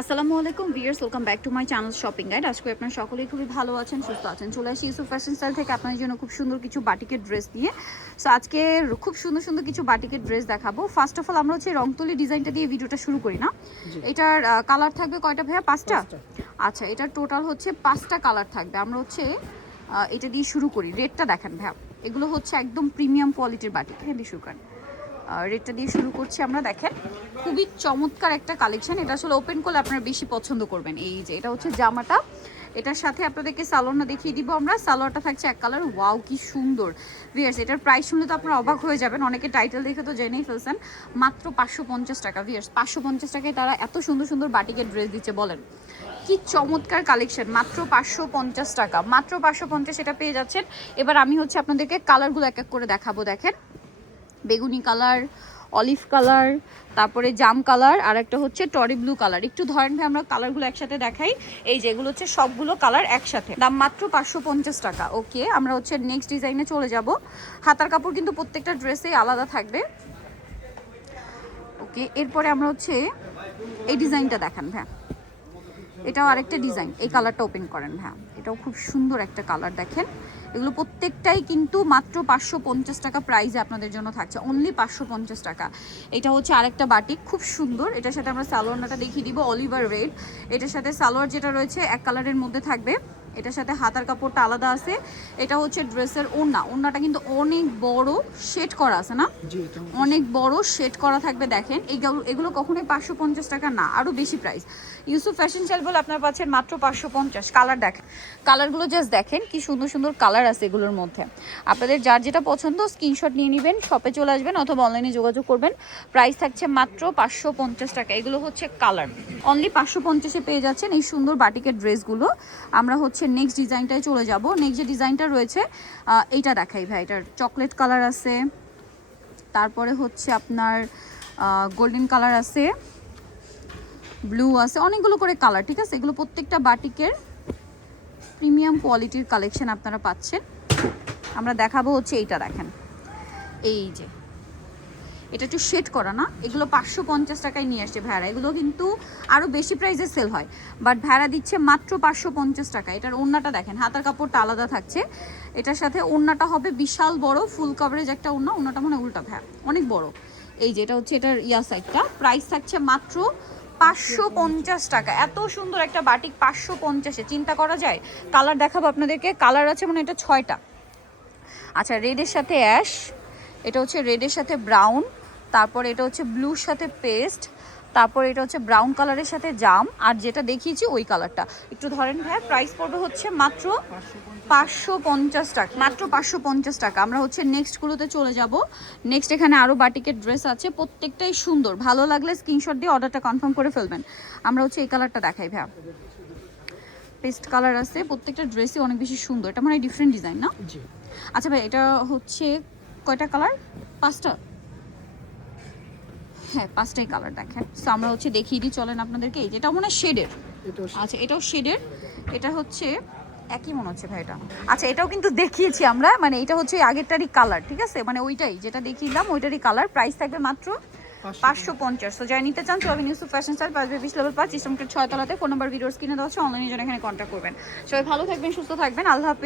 আসসালামু আলাইকুম viewers, welcome back to my channel shopping guide. আজকে আপনারা সকলেই খুবই ভালো আছেন, সুস্থ আছেন। চলে আসি ইউসুফ ফ্যাশন স্টাইল থেকে আপনাদের জন্য খুব সুন্দর কিছু বাটিকের ড্রেস নিয়ে। সো আজকে খুব সুন্দর সুন্দর কিছু বাটিকের ড্রেস দেখাবো। ফার্স্ট অফ অল আমরা হচ্ছে রংতুলি ডিজাইনটা দিয়ে ভিডিওটা শুরু করি না। এটার কালার থাকবে কয়টা ভাইয়া? পাঁচটা। আচ্ছা, এটার টোটাল হচ্ছে 5টা কালার থাকবে। আমরা হচ্ছে এটা দিয়ে শুরু করি। রেটটা দেখেন ভাইয়া, এগুলো হচ্ছে একদম প্রিমিয়াম কোয়ালিটির বাটিক। হ্যাঁ, দিয়ে শুরু করেন। রেটটা দিয়ে শুরু করছি আমরা। দেখেন খুবই চমৎকার একটা কালেকশন। এটা আসলে ওপেন করলে আপনারা বেশি পছন্দ করবেন। এই যে এটা হচ্ছে জামাটা, এটার সাথে আপনাদেরকে সালোয়ারটা দেখিয়ে দিব আমরা। সালোয়ারটা থাকছে এক কালার। ওয়াও কি সুন্দর ভিউয়ার্স! এটার প্রাইস শুনলে তো আপনারা অবাক হয়ে যাবেন। অনেকে টাইটেল দেখে তো জেনেই ফেলছেন। মাত্র 550 টাকা ভিউয়ার্স। 550 টাকায় তারা এত সুন্দর সুন্দর বাটিকের ড্রেস দিচ্ছে, বলেন কি চমৎকার কালেকশন। মাত্র 550 টাকা, মাত্র 550 এটা পেয়ে যাচ্ছেন। এবার আমি হচ্ছে আপনাদেরকে কালারগুলো এক এক করে দেখাবো। দেখেন বেগুনি কালার, অলিভ কালার, তারপরে জাম কালার, আর একটা হচ্ছে টরি ব্লু কালার। একটু ধরেন ভাই, আমরা কালারগুলো একসাথে দেখাই। এই যেগুলো হচ্ছে সবগুলো কালার একসাথে, দাম মাত্র 550 টাকা। ওকে, আমরা হচ্ছে নেক্সট ডিজাইনে চলে যাব। হাতার কাপড় কিন্তু প্রত্যেকটা ড্রেসেই আলাদা থাকবে। ওকে, এরপরে আমরা হচ্ছে এই ডিজাইনটা দেখান ভাই। এটাও আরেকটা ডিজাইন। এই কালারটা ওপেন করেন হ্যাঁ, এটাও খুব সুন্দর একটা কালার। দেখেন এগুলো প্রত্যেকটাই কিন্তু মাত্র 550 টাকা প্রাইসে আপনাদের জন্য থাকছে, অনলি 550 টাকা। এটা হচ্ছে আরেকটা বাটিক, খুব সুন্দর। এটার সাথে আমরা সালোয়ারটা দেখিয়ে দিব, অলিভার রেড। এটার সাথে সালোয়ার যেটা রয়েছে এক কালারের মধ্যে থাকবে। এটার সাথে হাতার কাপড়টা আলাদা আছে। এটা হচ্ছে ড্রেসের ওড়না। ওড়নাটা কিন্তু অনেক বড় শেড করা আছে না, অনেক বড় শেড করা থাকবে। দেখেন এগুলো কখনোই 550 টাকা না, আরও বেশি প্রাইস। ইউসুফ ফ্যাশন স্টাইল বলে আপনারা পাচ্ছেন মাত্র 550। কালার দেখেন, কালারগুলো জাস্ট দেখেন কি সুন্দর সুন্দর কালার আছে এগুলোর মধ্যে। আপনাদের যার যেটা পছন্দ স্ক্রিনশট নিয়ে নেবেন, শপে চলে আসবেন অথবা অনলাইনে যোগাযোগ করবেন। প্রাইস থাকছে মাত্র 550 টাকা। এগুলো হচ্ছে কালার, অনলি 550-এ পেয়ে যাচ্ছেন এই সুন্দর বাটিকের ড্রেসগুলো। আমরা হচ্ছে নেক্সট ডিজাইনটায় চলে যাব। নেক্সট যে ডিজাইনটা রয়েছে এইটা দেখাই ভাই। এটার চকলেট কালার আছে, তারপরে হচ্ছে আপনার গোল্ডেন কালার আছে, ব্লু আছে, অনেকগুলো করে কালার। ঠিক আছে, এগুলো প্রত্যেকটা বাটিকের প্রিমিয়াম কোয়ালিটির কালেকশন আপনারা পাচ্ছেন। আমরা দেখাবো হচ্ছে এইটা দেখেন, এই যে এটা একটু শেড করা না, এগুলো 550 টাকায় নিয়ে আসছে ভেড়া। এগুলো কিন্তু আরও বেশি প্রাইসে সেল হয়, বাট ভেড়া দিচ্ছে মাত্র 550 টাকা। এটার ওড়নাটা দেখেন, হাতার কাপড়টা আলাদা থাকছে। এটার সাথে ওড়নাটা হবে বিশাল বড়, ফুল কভারেজ একটা ওড়না। ওড়নাটা মানে উল্টা ভেড়া, অনেক বড়। এই যে এটা হচ্ছে এটার সাইডটা। প্রাইস থাকছে মাত্র 550 টাকা। এত সুন্দর একটা বাটিক 550-এ, চিন্তা করা যায়। কালার দেখাবো আপনাদেরকে। কালার আছে মানে এটা 6টা। আচ্ছা, রেডের সাথে অ্যাশ, এটা হচ্ছে রেডের সাথে ব্রাউন, তারপর এটা হচ্ছে ব্লুর সাথে পেস্ট, তারপর এটা হচ্ছে ব্রাউন কালারের সাথে জাম, আর যেটা দেখিয়েছি ওই কালারটা। একটু ধরেন ভাই, প্রাইস পড়বে হচ্ছে মাত্র 550 টাকা, মাত্র 550 টাকা। আমরা হচ্ছে নেক্সটগুলোতে চলে যাব। নেক্সট এখানে আরও বাটিকের ড্রেস আছে, প্রত্যেকটাই সুন্দর। ভালো লাগলে স্ক্রিনশট দিয়ে অর্ডারটা কনফার্ম করে ফেলবেন। আমরা হচ্ছে এই কালারটা দেখাই ভাই, পেস্ট কালার আছে। প্রত্যেকটা ড্রেসই অনেক বেশি সুন্দর। এটা মানে ডিফারেন্ট ডিজাইন না? আচ্ছা ভাই, এটা হচ্ছে কয়টা কালার? 5টা। হ্যাঁ, 5টাই কালার দেখেন। সো আমরা হচ্ছে দেখিয়ে দিই, চলেন আপনাদেরকে। এই যেটা মনে হয় শেডের। আচ্ছা, এটাও শেডের। এটা হচ্ছে একই মনে হচ্ছে ভাই এটা। আচ্ছা, এটাও কিন্তু দেখিয়েছি আমরা, মানে এটা হচ্ছে আগেরটারই কালার। ঠিক আছে, মানে ওইটাই যেটা দেখিয়েছিলাম ওইটারই কালার। প্রাইস থাকবে মাত্র 550। তো যাই নিতে চান চলবেন Yusuf fashion style 5 level 5 eastern 6 তলাতে। ফোন নাম্বার ভিডিওর স্ক্রিনে দেওয়া আছে, অনলাইনে জন্য এখানে কন্ট্যাক্ট করবেন। সবাই ভালো থাকবেন, সুস্থ থাকবেন, আল্লাহ হাফেজ।